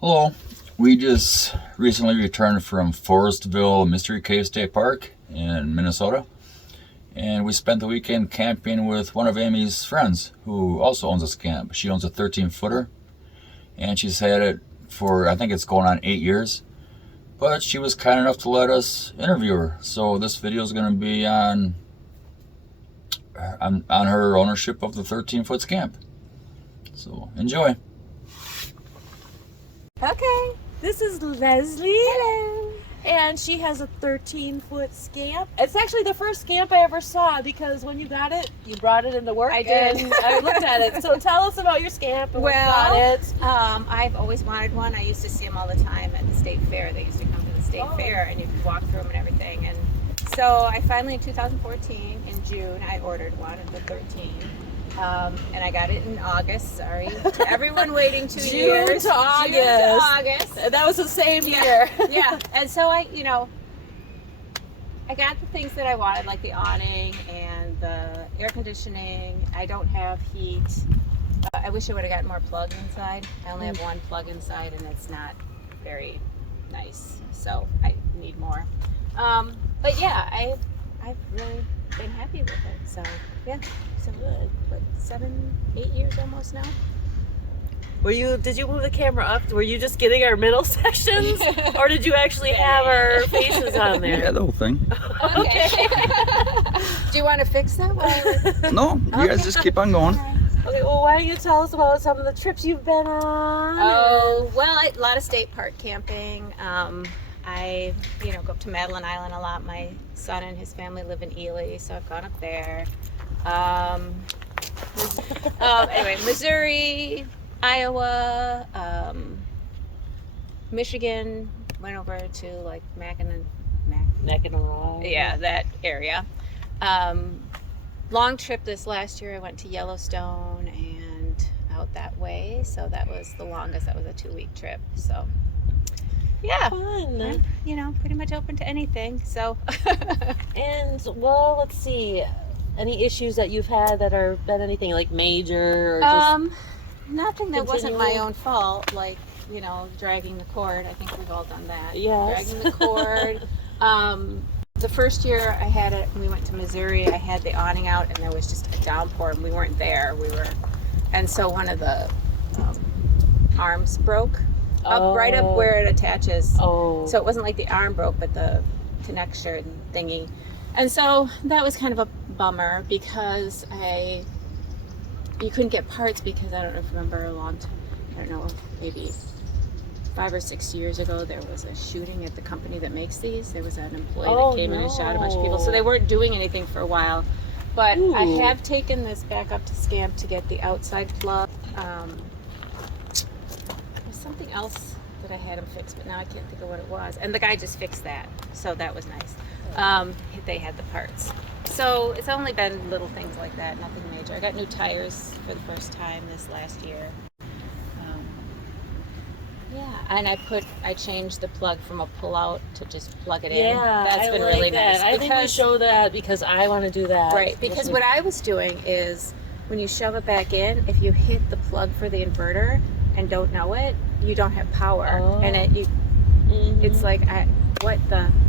Hello. We just recently returned from Forestville Mystery Cave State Park in Minnesota, and we spent the weekend camping with one of Amy's friends who also owns a Scamp. She owns a 13-footer, and she's had it for, I think it's going on 8 years, but she was kind enough to let us interview her. So this video is going to be on her ownership of the 13-foot Scamp. So enjoy. Okay, this is Leslie. Hello. And she has a 13-foot Scamp. It's actually the first Scamp I ever saw because when you got it, you brought it into work. I did. And I looked at it. So tell us about your Scamp and what you got it. I've always wanted one. I used to see them all the time at the state fair. They used to come to the state fair and you could walk through them and everything. And so I finally, in 2014, in June, I ordered one of the 13. And I got it in August. Sorry to everyone waiting 2 years. June to August. June to August. And that was the same year. Yeah. And so I got the things that I wanted, like the awning and the air conditioning. I don't have heat. I wish I would have gotten more plugs inside. I only have one plug inside, and it's not very nice. So I need more. But yeah, I've really been happy with it. So yeah, so good. What, 7-8 years almost now? Did you move the camera up? Were you just getting our middle sections? Or did you actually have our faces on there? Yeah, the whole thing. Okay. Do you want to fix that? No, you guys just keep on going. Okay, well, why don't you tell us about some of the trips you've been on? Oh, well, a lot of state park camping. I, go up to Madeline Island a lot. My son and his family live in Ely, so I've gone up there. Anyway, Missouri, Iowa, Michigan. Went over to like Mackinac. yeah, that area. Long trip this last year. I went to Yellowstone and out that way, so that was the longest. That was a 2-week trip. So yeah, Fun. I'm, pretty much open to anything. So And, well, let's see. Any issues that you've had that are been anything like major or just nothing that wasn't my continuing? own fault, like dragging the cord. I think we've all done that. Yes. Dragging the cord. The first year I had it, we went to Missouri. I had the awning out, and there was just a downpour, and we weren't there. And so one of the arms broke right up where it attaches. Oh. So it wasn't like the arm broke, but the connection thingy. And so that was kind of a bummer because you couldn't get parts because I don't know if you remember maybe 5 or 6 years ago there was a shooting at the company that makes these. There was an employee that came in and shot a bunch of people. So they weren't doing anything for a while. But I have taken this back up to Scamp to get the outside plug. There's something else that I had him fix, but now I can't think of what it was. And the guy just fixed that, so that was nice. They had the parts. So it's only been little things like that, nothing major. I got new tires for the first time this last year. And I changed the plug from a pull-out to just plug it in. Yeah, That's been really nice. I think we show that because I want to do that. Right, because what I was doing is when you shove it back in, if you hit the plug for the inverter and don't know it, you don't have power. And it's like, and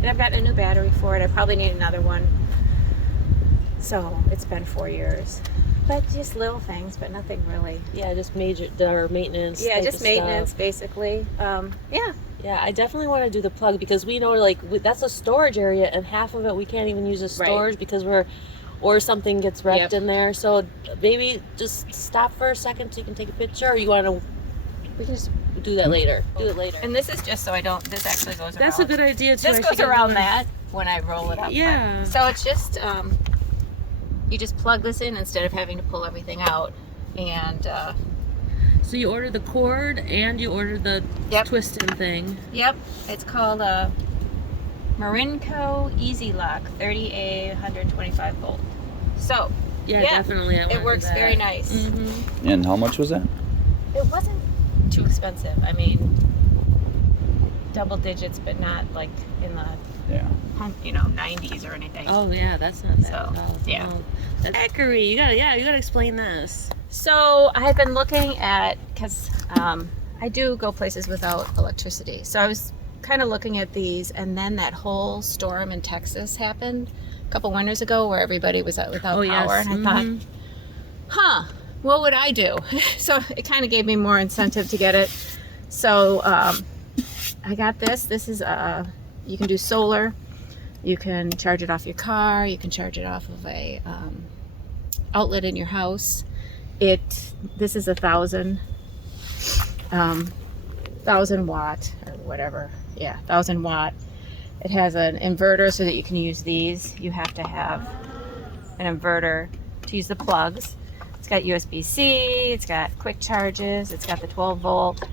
I've got a new battery for it. I probably need another one. So it's been 4 years. But just little things, but nothing really. Yeah, just major or maintenance. Yeah, type just of maintenance, stuff. basically. Yeah. Yeah, I definitely want to do the plug because we know that's a storage area and half of it we can't even use as storage because or something gets wrecked in there. So maybe just stop for a second so you can take a picture, or we can just do that later. Do it later. And this is just so this actually goes around. That's a good idea too. This goes around that when I roll it up. Yeah. So it's just, you just plug this in instead of having to pull everything out. And so you ordered the cord and you ordered the twisting thing. Yep. It's called a Marinco Easy Lock 30A 125 volt. So yeah, definitely. It works very nice. Mm-hmm. And how much was that? It wasn't too expensive. I mean, double digits, but not like in the 90s or anything. Oh yeah, that's not bad. So yeah, that's Ackery. You gotta explain this. So I've been looking at, because I do go places without electricity. So I was kind of looking at these, and then that whole storm in Texas happened a couple winters ago where everybody was out without power. And I thought, what would I do? So it kind of gave me more incentive to get it. So I got this. This is you can do solar. You can charge it off your car. You can charge it off of a outlet in your house. This is 1,000 watt or whatever. Yeah, 1,000 watt. It has an inverter so that you can use these. You have to have an inverter to use the plugs. It's got USB-C, it's got quick charges, it's got the 12 volt.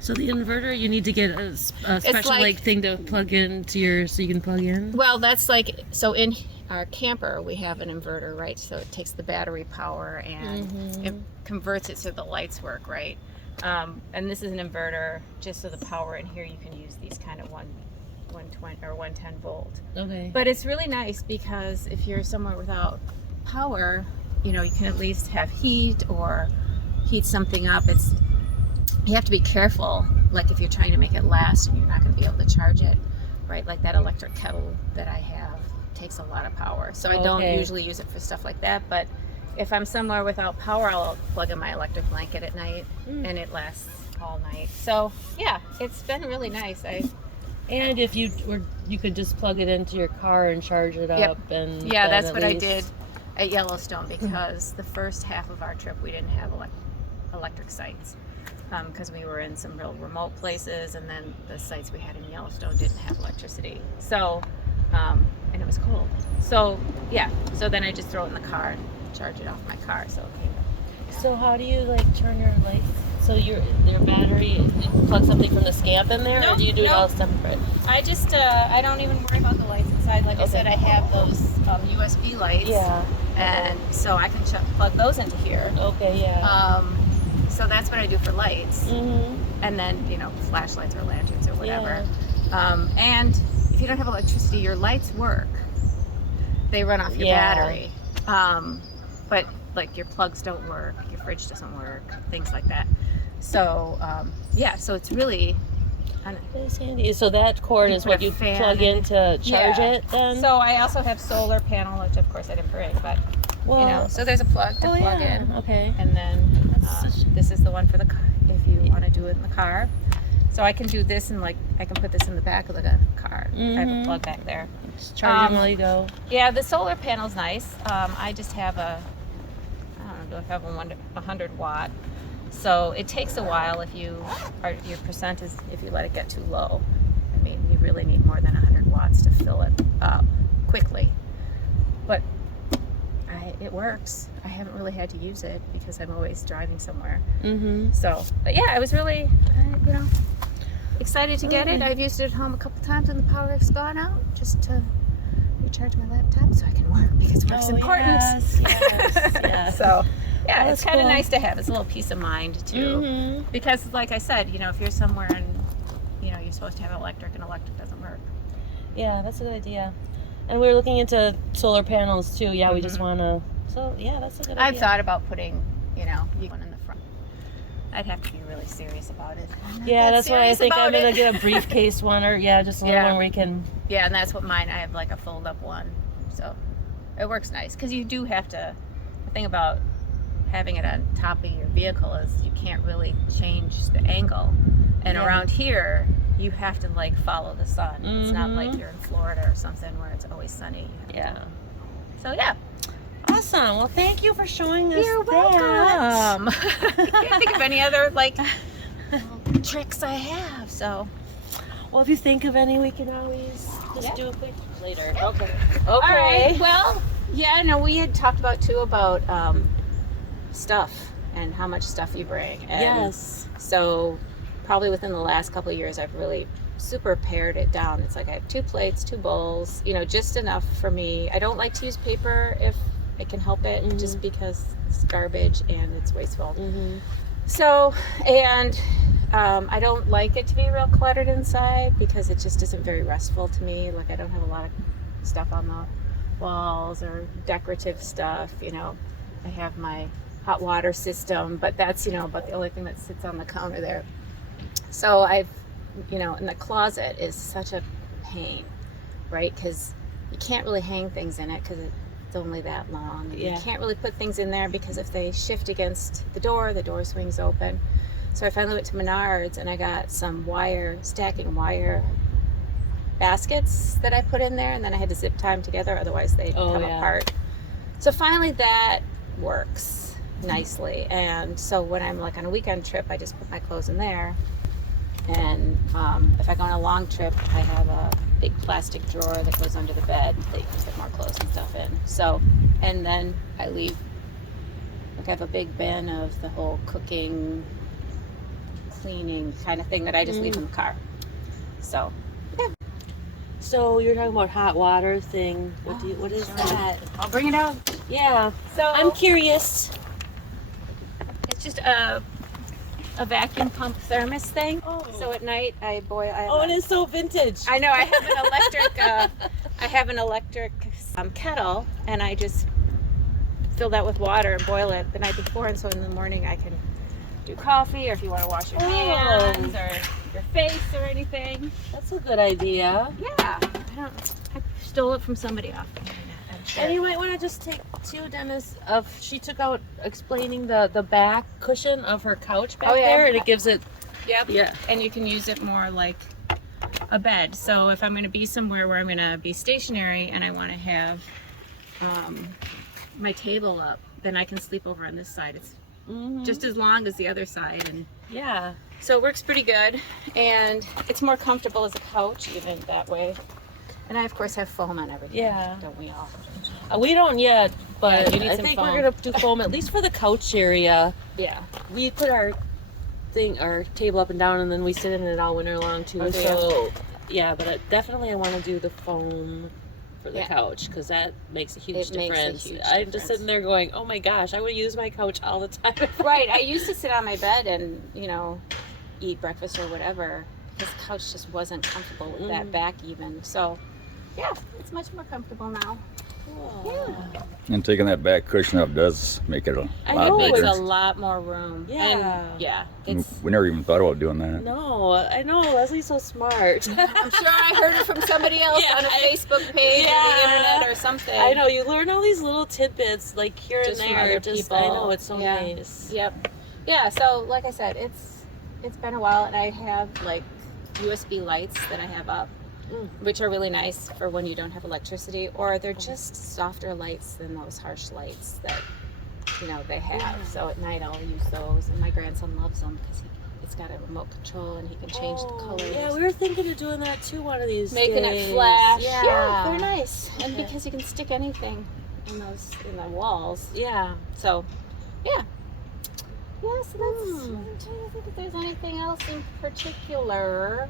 So the inverter, you need to get a special thing to plug into so you can plug in? Well, that's so in our camper we have an inverter, right? So it takes the battery power and it converts it so the lights work, right? And this is an inverter just so the power in here, you can use these kind of 120 or 110 volt. Okay. But it's really nice because if you're somewhere without power, you can at least have heat or heat something up. You have to be careful, like if you're trying to make it last and you're not going to be able to charge it, right? Like that electric kettle that I have takes a lot of power. So I don't usually use it for stuff like that, but if I'm somewhere without power, I'll plug in my electric blanket at night and it lasts all night. So yeah, it's been really nice. And if you could just plug it into your car and charge it up. And yeah, that's what I did at Yellowstone because the first half of our trip we didn't have electric sites because we were in some real remote places, and then the sites we had in Yellowstone didn't have electricity. So and it was cold. So yeah, so then I just throw it in the car and charge it off my car. So how do you turn your lights? So your battery, you plug something from the Scamp in there, or do you do it all separate? I just I don't even worry about the lights inside. Like I said, I have those USB lights. Yeah. And so I can plug those into here. Okay. Yeah. So that's what I do for lights. And then flashlights or lanterns or whatever. Yeah. And if you don't have electricity, your lights work. They run off your battery. But like your plugs don't work, your fridge doesn't work, things like that. So so it's really handy. So that cord is what you plug in to charge it then? So I also have solar panel, which of course I didn't bring, but so there's a plug to plug in. Okay. And then this is the one for the car if you want to do it in the car. So I can do this and I can put this in the back of the car. I have a plug back there. Just charge them while you go. Yeah, the solar panel's nice. I just have I have a 100 watt. So it takes a while if your percent is, if you let it get too low. I mean, you really need more than 100 watts to fill it up quickly. But it works. I haven't really had to use it because I'm always driving somewhere. So, but yeah, I was really, excited to get it. I've used it at home a couple times when the power has gone out just to recharge my laptop so I can work because work's important. Yes. So, yeah, it's kind of nice to have. It's a little peace of mind too, because like I said, if you're somewhere and you're supposed to have electric and electric doesn't work. Yeah, that's a good idea. And we're looking into solar panels too. Yeah, we just want to. So yeah, that's a good idea. I've thought about putting, one in the front. I'd have to be really serious about it. Yeah, that's why I think I'm gonna get a briefcase one, or just a little one where we can. Yeah, and that's what mine. I have like a fold-up one, so it works nice because you do have to. The thing about having it on top of your vehicle is you can't really change the angle, and around here you have to follow the sun. It's not like you're in Florida or something where it's always sunny. So yeah. Awesome. Well, thank you for showing us. You're welcome. I can't think of any other tricks I have. So, well, if you think of any, we can always just do a quick later. Yeah. Okay. All right. Well, we had talked about stuff and how much stuff you bring. And yes. So, probably within the last couple of years, I've really super pared it down. It's like I have 2 plates, 2 bowls, just enough for me. I don't like to use paper if I can help it, just because it's garbage and it's wasteful. So, and I don't like it to be real cluttered inside because it just isn't very restful to me. Like I don't have a lot of stuff on the walls or decorative stuff. I have my hot water system, but that's, about the only thing that sits on the counter there. So I've, and the closet is such a pain, right? Because you can't really hang things in it because it's only that long. And you can't really put things in there because if they shift against the door swings open. So I finally went to Menards and I got some stacking wire baskets that I put in there, and then I had to zip tie them together, otherwise they'd come apart. So finally that works nicely. And so when I'm like on a weekend trip, I just put my clothes in there. And if I go on a long trip, I have a big plastic drawer that goes under the bed that you can put more clothes and stuff in. So, and then I leave, like I have a big bin of the whole cooking, cleaning kind of thing that I just leave in the car. So, yeah. So you're talking about hot water thing. What is that? I'll bring it out. Yeah. So I'm curious. It's just a vacuum pump thermos thing. Oh. So at night I boil. It is so vintage. I know. I have an electric. Kettle, and I just fill that with water and boil it the night before, and so in the morning I can do coffee, or if you want to wash your hands or your face or anything. That's a good idea. Yeah. I stole it from somebody off the internet, I'm sure. And you might want to just take two, Dennis, she took out explaining the back cushion of her couch back there, and it gives it. Yep. Yeah. And you can use it more like a bed. So if I'm going to be somewhere where I'm going to be stationary and I want to have my table up, then I can sleep over on this side. It's just as long as the other side, and so it works pretty good, and it's more comfortable as a couch even that way. And I of course have foam on everything. Yeah. Don't we all? We don't yet, but you need I some think foam. we're gonna do foam at least for the couch area. Yeah. We put our table up and down, and then we sit in it all winter long too. Okay, so but I want to do the foam for the couch, because that makes a huge difference. I'm just sitting there going, oh my gosh, I would use my couch all the time. Right. I used to sit on my bed and eat breakfast or whatever. This couch just wasn't comfortable with that back even. So yeah, it's much more comfortable now. Cool. Yeah. And taking that back cushion up does make it a lot It makes bigger. a lot more room. Yeah. And We never even thought about doing that. No, I know, Leslie's so smart. I'm sure I heard it from somebody else on a Facebook page or the internet or something. I know, you learn all these little tidbits like here Just and from there. other people. I know, it's so nice. Yep. Yeah, so like I said, it's been a while, and I have like USB lights that I have up, which are really nice for when you don't have electricity, or they're just softer lights than those harsh lights that they have. So at night I'll use those, and my grandson loves them because it's got a remote control and he can change the colors. Yeah, we were thinking of doing that too one of these Making days. it flash. Yeah, they're nice, and because you can stick anything in the walls. Yeah. So yeah. Yeah, so that's, I'm trying to think if there's anything else in particular.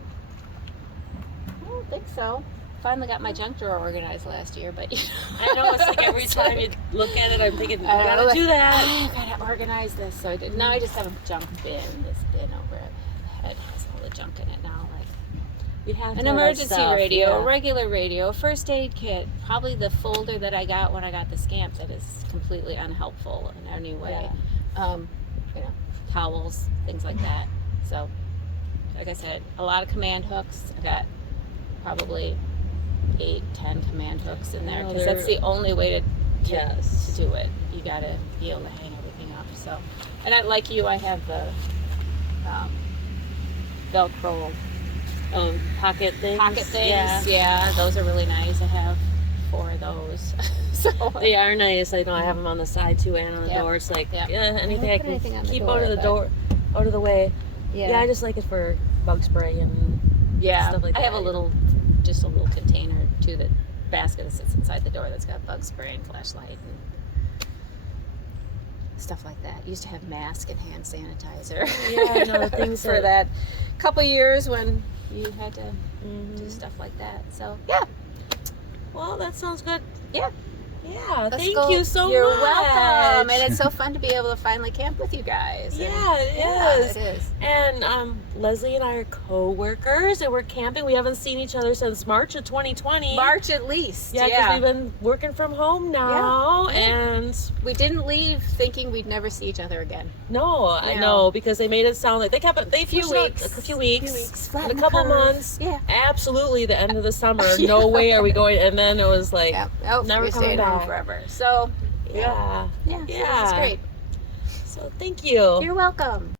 I don't think so. Finally got my junk drawer organized last year, but I know, it's like every time you look at it, I'm thinking, you gotta do that. I gotta organize this. So I did. Now I just have a junk bin. This bin over the head has all the junk in it now. Like We have an emergency radio, a regular radio, a first aid kit, probably the folder that I got when I got the Scamp that is completely unhelpful in any way. Towels, things like that. So, like I said, a lot of command hooks. I got probably 8-10 command hooks in there, because that's the only way to do it. You gotta be able to hang everything up. So, and like you, I have the Velcro pocket things. Yeah, those are really nice. I have 4 of those. So they are nice. I know, I have them on the side too and on the door. It's like anything I can keep out of the door, out of the way. Yeah, I just like it for bug spray and stuff like that. I have a little container too, that basket that sits inside the door that's got bug spray and flashlight and stuff like that. Used to have mask and hand sanitizer. Yeah, no, things for that couple years when you had to do stuff like that. So yeah. Well, that sounds good. Yeah. Yeah, Let's thank go. you so You're much. welcome. And it's so fun to be able to finally camp with you guys. Yeah, it is. It is. And Leslie and I are co-workers, and we're camping. We haven't seen each other since March of 2020. March at least. Yeah, because we've been working from home now, and we didn't leave thinking we'd never see each other again. no, I know, because they made it sound like they Few pushed it out weeks. a few weeks, weeks. and a couple months. Yeah. Absolutely, the end of the summer. No way are we going. And then it was like, Nope, never you're coming staying home back. forever. So yeah, yeah, that's great. So thank you. You're welcome.